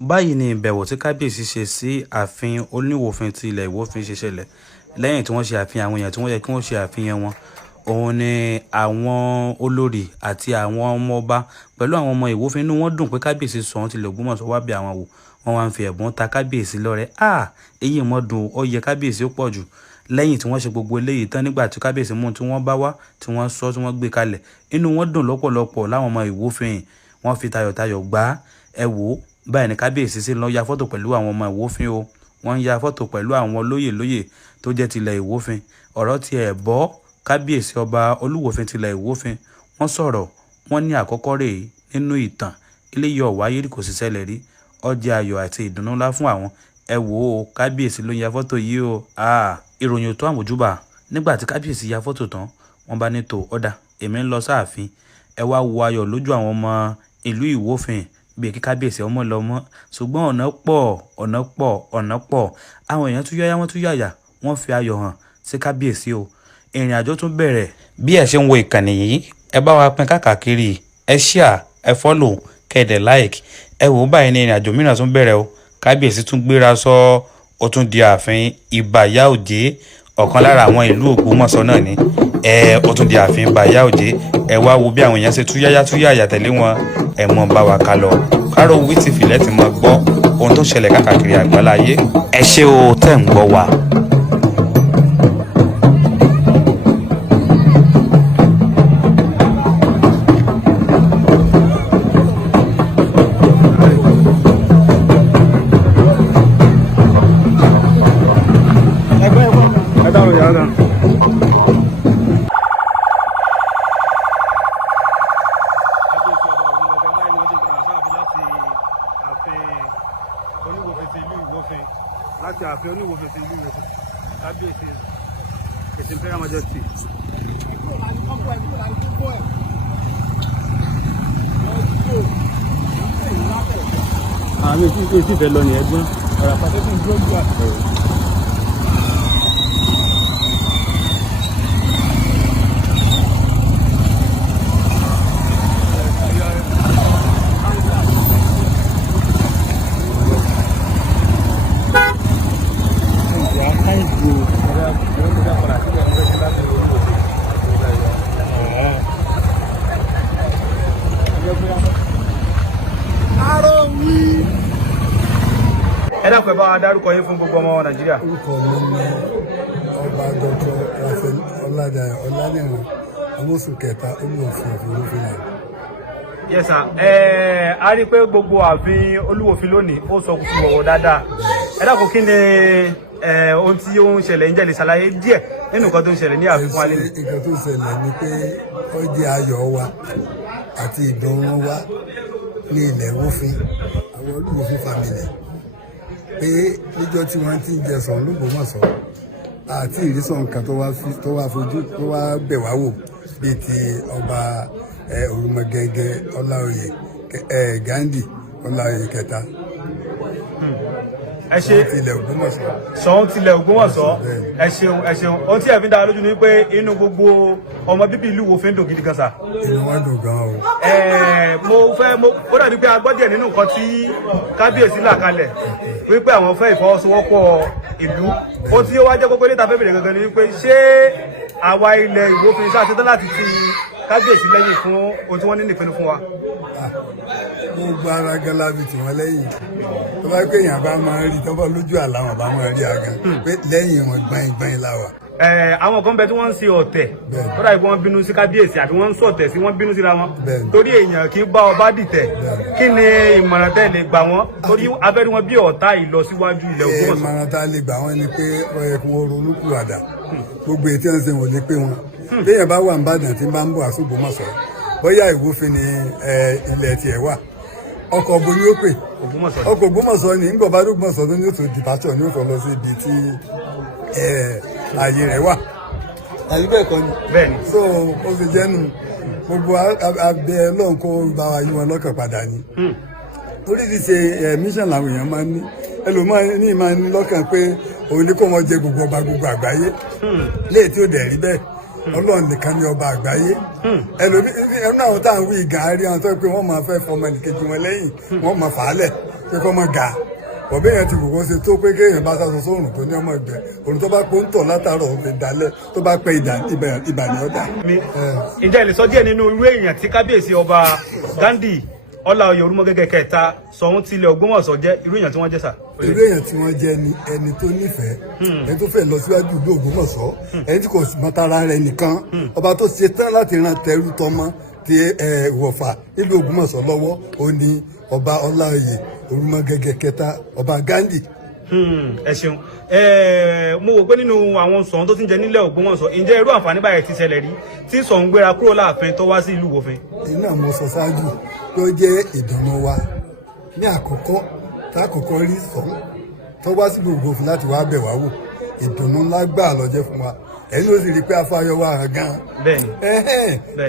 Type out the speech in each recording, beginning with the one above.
Báyìí ni ìbẹ̀wò tí kábíyèsí ṣe sí ààfin oníwòfin ti ilẹ̀ Ìwó-Òfin ṣe ṣẹlẹ̀ lẹ́yìn tí wọ́n ṣe àfihàn àwọn èèyàn tí wọ́n yẹ kí wọ́n ṣe àfihàn wọn. Òun ni àwọn olórí àti àwọn ọmọ ọba pẹ̀lú àwọn ọmọ Ìwó-Òfin. Inú wọn dùn pé kábíyèsí sọ wọ́n tilẹ̀ Ògbómọ̀ṣọ́ wá bẹ̀ àwọn wò. Wọ́n wá ń fi ẹ̀bùn ta kábíyèsí lọ́rẹ. Èyí mọ́ dùn, ó yẹ kábíyèsí ó pọ̀ jù. Lẹ́yìn tí wọ́n ṣe gbogbo eléyìí tán, nígbà tí kábíyèsí mú tí wọ́n bá wá tí wọ́n sọ tí wọ́n gbé kalẹ̀, inú wọn dùn lọ́pọ̀lọpọ̀ láwọn ọmọ Ìwó-Òfin. Wọ́n fi tayọ̀tayọ̀ gbà ẹ wò. Báyìí ni kábíyèsí sì lọ ya fọ́tò pẹ̀lú àwọn ọmọ Ìwó-Òfin o. Wọ́n ń ya fọ́tò pẹ̀lú àwọn lóyè tó jẹ́ tilẹ̀ Ìwó-Òfin. Ọ̀rọ̀ ti ẹ̀ bọ́ kábíyèsí ọba Olúwòfin tilẹ̀ Ìwó-Òfin. Wọ́n sọ̀rọ̀, wọ́n ní àkọ́kọ́ rèé nínú ìtàn eléyìí ó wáyé kò sì ṣẹlẹ̀ rí. Ó jẹ́ ayọ̀ àti ìdùnnú ńlá fún àwọn. Ẹ wò ó, kábíyèsí ló ń ya fọ́tò yìí o. Ìròyìn tó àmójúbà nígbà tí kábíyèsí ya fọ́tò tán, wọ́n bá ní tó ọ̀dà èmi ń lọ sáàfin. Ẹ wá wo ayọ̀ lójú àwọn ọmọ ìlú Ìwó-Òfin bí kí kábíyèsí ọmọ lọ mọ́. Ṣùgbọ́n ọ̀nà pọ̀. Àwọn èèyàn tún yáyá, wọ́n tún yàyà, wọ́n fi ayọ̀ hàn sí kábíyèsí o. Ìrìn àjò tún bẹ̀rẹ̀. Bí ẹ ṣe ń wo ìkànnì yìí, ẹ bá wa pín káàkiri, ẹ share, ẹ follow, kẹ́ẹ̀dẹ̀ like. Ẹ wò báyìí ní ìrìn àjò mìíràn tún bẹ̀rẹ̀ o. Kábíyèsí tún gbéra sọ, ó tún di ààfin Ìbà Òjé, ọ̀kan lára àwọn ìlú Ògbómọ̀ṣọ́ náà ni. Ó tún di ààfin Ìbà Òjé. Ẹ wá wo bí àwọn èèyàn ṣe tún yáyà tẹ̀lé wọn. Ẹ mọ̀ bá wa ká lọ. Kárówí TV lẹ́tì mọ́ gbọ́ ohun tó ṣẹlẹ̀ káàkiri àgbáláyé. Ẹ ṣé o tẹ́ ń gbọ́ wa. Láti ààfin Oníwòfin ti ìlú Ìwó-Òfin, kábíyèsí His Imperial Majesty. Àmì tí ìfẹ́ lọ ní ẹgbọ́n ọ̀rọ̀ àpàtẹ fún ìdúró jù àtẹ̀wò. Ẹ dákun ẹ bá wa dárúkọ yín fún gbogbo ọmọ Nàìjíríà. Orúkọ mi ní ọba Dr. Rafael Ọládàyàn Ọládìran, Amósùn kẹta Olúwòfin Ìwó-Òfin náà. Yes sir. A rí pé gbogbo ààfin Olúwòfin lónìí ó sọ kùtù ọ̀wọ̀ dáadáa. Ẹ dákun kí ni ohun tí ó ń ṣẹlẹ̀ ń jẹ́ lè ṣàlàyé díẹ̀ nínú nǹkan tó ń ṣẹlẹ̀ ní ààfin fún alẹ́. Nǹkan tó ń ṣẹlẹ̀ ni pé ó jẹ́ ayọ̀ wa àti ìdùnnú wa ní ilẹ̀ Ìwó-Òfin, àwọn Olúwòfin family, pé níjọ́ tí wọ́n ti ń jẹ sọ̀rọ̀ l'Ógbómọ̀ṣọ́ àti ìrísọ̀ nǹkan tó wá bẹ̀ wá wò bíi ti ọba Òrùmọgẹ́gẹ́ Ọláoyè Gándì Ọláoyè kẹta. Ẹ ṣe Ṣọ̀ún tilẹ̀ Ògbómọ̀ṣọ́. Ẹ ṣeun. Ohun tí ẹ fi ń dá lójú ni pé inú gbogbo ọmọ bíbí ìlú Ìwó-Òfin dùn gidi gan sa. Inú wọn dùn gan o. Ó dàbí pé a gbọ́ díẹ̀ nínú nǹkan tí kábíyèsí là kalẹ̀ wípé àwọn fẹ́ ìfọwọ́sowọ́pọ̀ ìlú. Ohun tí ó wá jẹ́ kókó níta fẹ́ bèrè gangan ni wípé ṣé àwa ilẹ̀ Ìwó-Òfin ṣàṣetán láti ti kábíyèsí lẹ́yìn fún ohun tí wọ́n ní nípinnu fún wa? Gbogbo ara gan lábi tí wọ́n lẹ́yìn. Tó bá pé èèyàn bá máa ń rí tó bá lójú àlá wọn bá máa rí àgàn pé lẹ́yìn wọn gbáyìn láwà. Àwọn kan bẹ tí wọ́n ń ṣe ọ̀tẹ̀ tó dàbí wọ́n bínú sí kábíyèsí àbí wọ́n ń sọ̀tẹ̀ sí wọ́n bínú síra wọn torí èèyàn kì í bá ọba dìtẹ̀. Kí ni ìmọ̀ràn tẹ́ lè gbà wọ́n torí abẹ́rẹ́ wọn bí ọ̀tá ìlọsíwájú ilẹ̀ Ògbómọ̀ṣọ́? Ìmọ̀ràn tá a lè gbà wọ́n ni pé ó yẹ kí wọ́n ronú kúwàdà. Gbogbo ètí ẹ̀ ń ṣe wò lé pé wọn. Béèyàn bá wà ní Ìbàdàn tí ń bá ń bọ̀ àṣù Ògbómọ̀ṣọ́, bóyá Ìwó-Òfin ni ilẹ̀ tiẹ̀ wà. Ọkọ̀ ògbó ni ó pè. Ọkọ̀ Ògbómọ̀ṣọ́ ni ńgbọ̀ bá dógbọ̀nsọ̀ ní yóò tó dìpáṣọ̀ ní yóò tó lọ sí ibi tí ààyè rẹ̀ wà. Àyè bẹ́ẹ̀ kọ́ ni. Bẹ́ẹ̀ni. So ó fi jẹ́nu gbogbo abẹ Ọlọ́run kó bá wa yí wọn lọ́kàn padà ni. Oríṣiríṣi mission làwọn èèyàn máa ń ní. Ẹlòmíì máa ń ní lọ́kàn pé òun ni kó wọn jẹ gbogbo ọba gbogbo àgbáyé. Léè tí ó dẹ̀ rí bẹ́ẹ̀. Ọlọ́run nìkan ni ọba àgbáyé. Ẹlòmíì ẹnu àwọn táwọn wí gàárí àwọn tó pé wọ́n máa fẹ́ fọmọ nìkejì wọn lẹ́yìn wọ́n máa fà á lẹ̀ pé kọ́ mọ́ ga ọ̀bẹ yẹn ti wò ó ṣe tó pé kéèyàn bá sàṣọ sóòrùn tó ní ọmọ ẹgbẹ́ òun tó bá pọ́n tọ̀ látàrọ̀ òun fi dalẹ̀ tó bá pẹ́ ìbàní ọ̀dà. ǹjẹ́ ilé sọ díẹ̀ nínú irú èèyàn tí kábíyèsí ọba Ghandi Ọláoyè Olúmọgẹ́gẹ́ kẹta Ṣọ̀ún tilẹ̀ Ògbómọ̀ṣọ́ jẹ́ irú èèyàn tí wọ́n jẹ́ sà. irú èèyàn tí wọ́n jẹ́ ni ẹni tó nífẹ̀ẹ́ ẹni tó fẹ́ lọ síwájú ìlú Ògbómọ̀ṣọ́ ẹni tí kò mọ̀tara rẹ̀ nìkan ọba tó ṣe tán láti ran tẹrú tọmọ ti Ìwọ̀fà nílùú Ògbómọ̀ṣọ́ lọ́wọ́ ó ní ọba Ọláoyè Olúmọgẹ́gẹ́ kẹta ọba Ghandi. ẹ ṣeun mo wò pé nínú àwọn Ṣọ̀ún tó ti ń jẹ nílẹ̀ Ògbómọ̀ṣọ́ ǹjẹ́ irú àǹfààní báyìí ti ṣẹlẹ̀ rí tí Ṣọ̀ún gbéra kúrò láàfin tó wá sí ìlú Ìwòfin. iná mo sọ ṣáájú ló jẹ́ ìdùnnú wa ní àkọ́kọ́ tá àkọ́kọ́ rí Ṣọ̀ún tó wá sí gbogbo fún láti wá bẹ̀ wá wò ìdùnnú ńlá gbà lọ́jẹ́ fún wa ẹ̀yin ló sì rí pé afáyọ wa hàn gan. bẹ́ẹ̀ni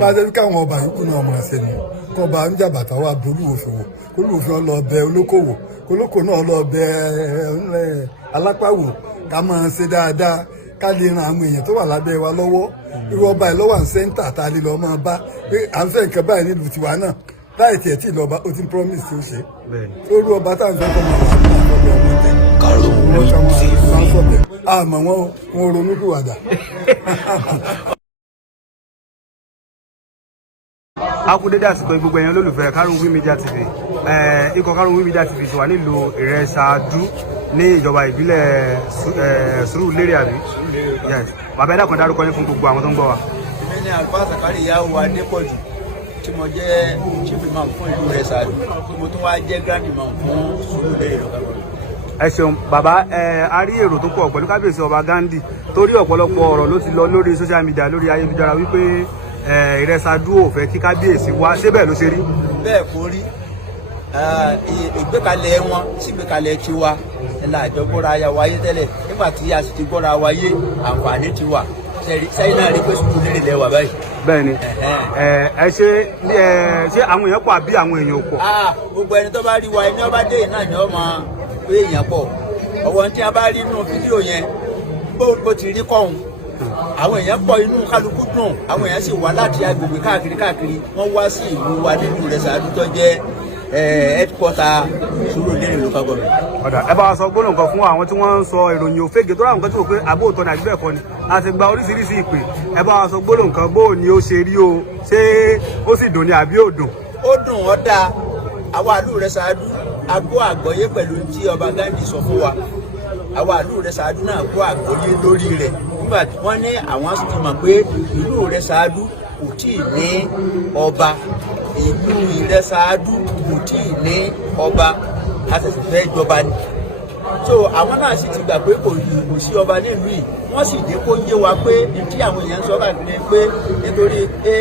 pàṣẹ káwọn ọba yòókù náà máa ṣe ni kọba ń jàbàtà wa bolúwòfin wò kólúwòfin ọlọbẹ olókòwò kólókò náà ọlọbẹ alápáwò ká máa ṣe dáadáa ká lè ran àwọn èèyàn tó wà lábẹ́ wa lọ́wọ́ irú ọba ẹ̀ lọ́wọ́ à ń sẹ́ńtà tá a lè lọ́ọ́ máa bá pé à ń fẹ́ nǹkan báyìí nílùú tiwa náà láì tiẹ̀ tí ìlọba ó ti ń promise tí ó ṣe lórí ọba tá à ń fẹ́ kọ́ máa wà ní àkọ́bẹ̀ ọmọ tẹ̀ àmọ́ wọn ronú kúwàdà. a kú dédé àsìkò gbogbo ẹ̀yàn olólùfẹ́ Karunwi Media TV ikọ̀ Karunwi Media TV ti wà nílùú Ìrẹsàdú ní ìjọba ìbílẹ̀ Sùúrùlérè àbí bàbá ẹ̀dá kan dárúkọ yín fún gbogbo àwọn tó ń gbọ́ wa. èmi ni Àlùfáà Sàkáríyàwó Adépọ̀jù tí mo jẹ́ chief imam fún ìlú Ìrẹsàdú tí mo tún wá jẹ́ grand imam fún Sùúrùlérè lọ́kàlọ́. ẹ ṣeun bàbá a rí èrò tó pọ̀ pẹ̀lú kábíyèsí ọba Ghandi torí ọ̀pọ̀lọpọ̀ ọ̀rọ̀ ló ti lọ lórí social media lórí ayélujára wípé Ìrẹsàdú ò fẹ́ kí kábíyèsí wá ṣé bẹ́ẹ̀ ló ṣe rí. bẹ́ẹ̀ kò rí ìgbékalẹ̀ wọn sí ìgbékalẹ̀ tiwa ẹ̀la àjọgbọ́ra ya wáyé tẹ́lẹ̀ nígbà tí a sì ti gbọ́ra wáyé àǹfààní ti wà sẹ́yìn náà rí pé Sùúrùlérè lẹ́wà báyìí. bẹ́ẹ̀ni ẹ ṣé àwọn èèyàn pọ̀ àbí àwọn èèyàn ò pọ̀. gbogbo ẹni tó bá rí wa ẹni ọba dé náà ni ọmọ pé èèyàn pọ̀ ọwọ́ tí a bá rí nínú fídíò yẹn bó ti rí kọ́hún àwọn èèyàn pọ̀ inú kálukú dùn àwọn èèyàn sì wá láti agbègbè káàkiri wọ́n wá sí ìlú wa nínú Ìrẹsàdú tó jẹ́ headquarter Sùúrùlérè local government. ọ̀dà ẹ bá wa sọ gbólóhùn kan fún àwọn tí wọ́n ń sọ ìròyìn òfégè tó ráwọn kan tí wò pé àbó òtọ́ ni àbí bẹ́ẹ̀ kọ́ ni a ti gba oríṣiríṣi ìpè ẹ bá wa sọ gbólóhùn kan bó ni ó ṣe rí o ṣé ó sì dùn ni àbí ò dùn. ó dùn ó dáa àwa ìlú Ìrẹsàdú a gbọ́ àgbọ́yé pẹ̀lú tí ọba Ghandi sọ fún wa àwa ìlú Ìrẹsàdú náà gbọ́ àgbọ́yé lórí rẹ̀ nígbà tí wọ́n ní àwọn sì ti mọ̀ pé ìlú Ìrẹsàdú kò tíì ní ọba ìlú Ìrẹsàdú kò tíì ní ọba a sì fẹ́ jọba ni so àwọn náà sì ti gbà pé kò sí ọba nílùú yìí wọ́n sì dé kó yé wa pé tí àwọn èèyàn ń sọ káàkiri pé nítorí pé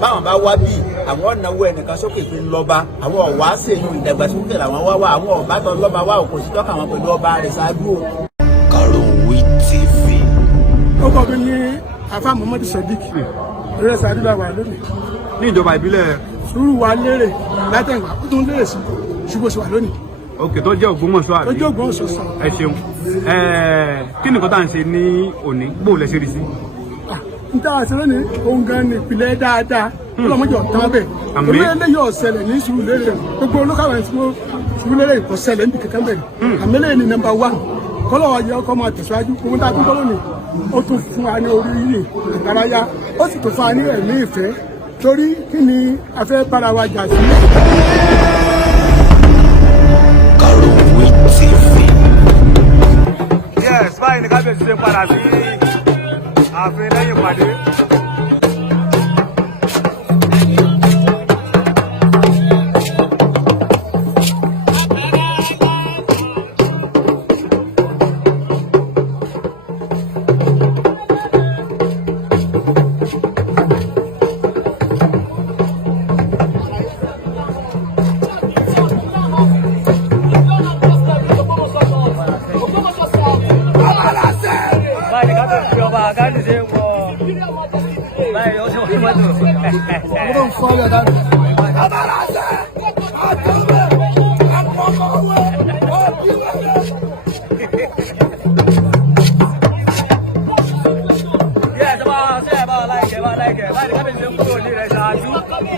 báwọn bá wá bí àwọn ọ̀nàwó ẹnìkan sókè pé ń lọ́ba àwọn ọ̀wá ṣèyún ìdàgbàsókè làwọn wá wá àwọn ọ̀bá tó lọ́ba wá kò sí tọ́ka wọn pẹ̀lú ọba Ìrẹsàdú o. Karunwi TV. ó kọ́ mi ní afa Muhammadu Sadiq Ìrẹsàdú la wà lónìí. ní ìjọba ìbílẹ̀ Sùúrùlérè látẹ̀wá ó tún lérè sí ṣùgbọ́n sì wà lónìí. òkè tó jẹ́ Ògbómọ̀ṣọ́ àbí. tó jẹ́ Ògbómọ̀ṣọ́ sàn. ẹ ṣeun kí ni nǹkan tá à ń ṣe ní òní bó lẹ ṣe rí sí. n ta àṣẹ lónìí òun gan ni ìpìlẹ̀ dáadáa ọlọ́mọdé ọ̀tán bẹ́ẹ̀ Àmín. olóyè yóò ṣẹlẹ̀ ní Sùúrùlérè gbogbo olókàwé tí wọ́n Sùúrùlérè kò ṣẹlẹ̀ níbi kankan bẹ́ẹ̀ àmẹ́lẹ́ ni number 1 kọ́lọ́wọ́ yẹ ọkọ̀ máa tẹ̀síwájú ohun tá a tún kọ́ lónìí ó tún fún wa ní orí yìí àgbàráyá ó sì tún fún wa ní ẹ̀mí ìfẹ́ torí kí ni a fẹ́ bára wa jà sí. Karunwi TV. yes báyìí ni kábíyèsí ṣe ń padà sí ààfin lẹ́yìn ìpàdé.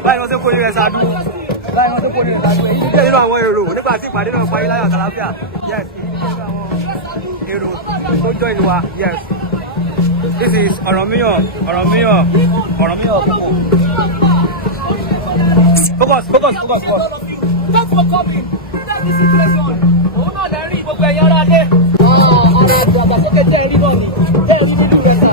Báyìí wọ́n ṣe kó ní Ìrẹsàdú. nínú àwọn èrò nípa tí ìpàdé náà parí láyọ̀ àtàláfíà yes èrò tó jọ ìlú wa yes this is Ọ̀rànmíyàn people. Focus. Just for coming. That's the situation. Òun náà lè rí gbogbo ẹ̀yàn ara dé. Ọ̀rọ̀ àgbàsókè jẹ́ ìrí náà ni. Bẹ́ẹ̀ ni nínú rẹ̀ sà.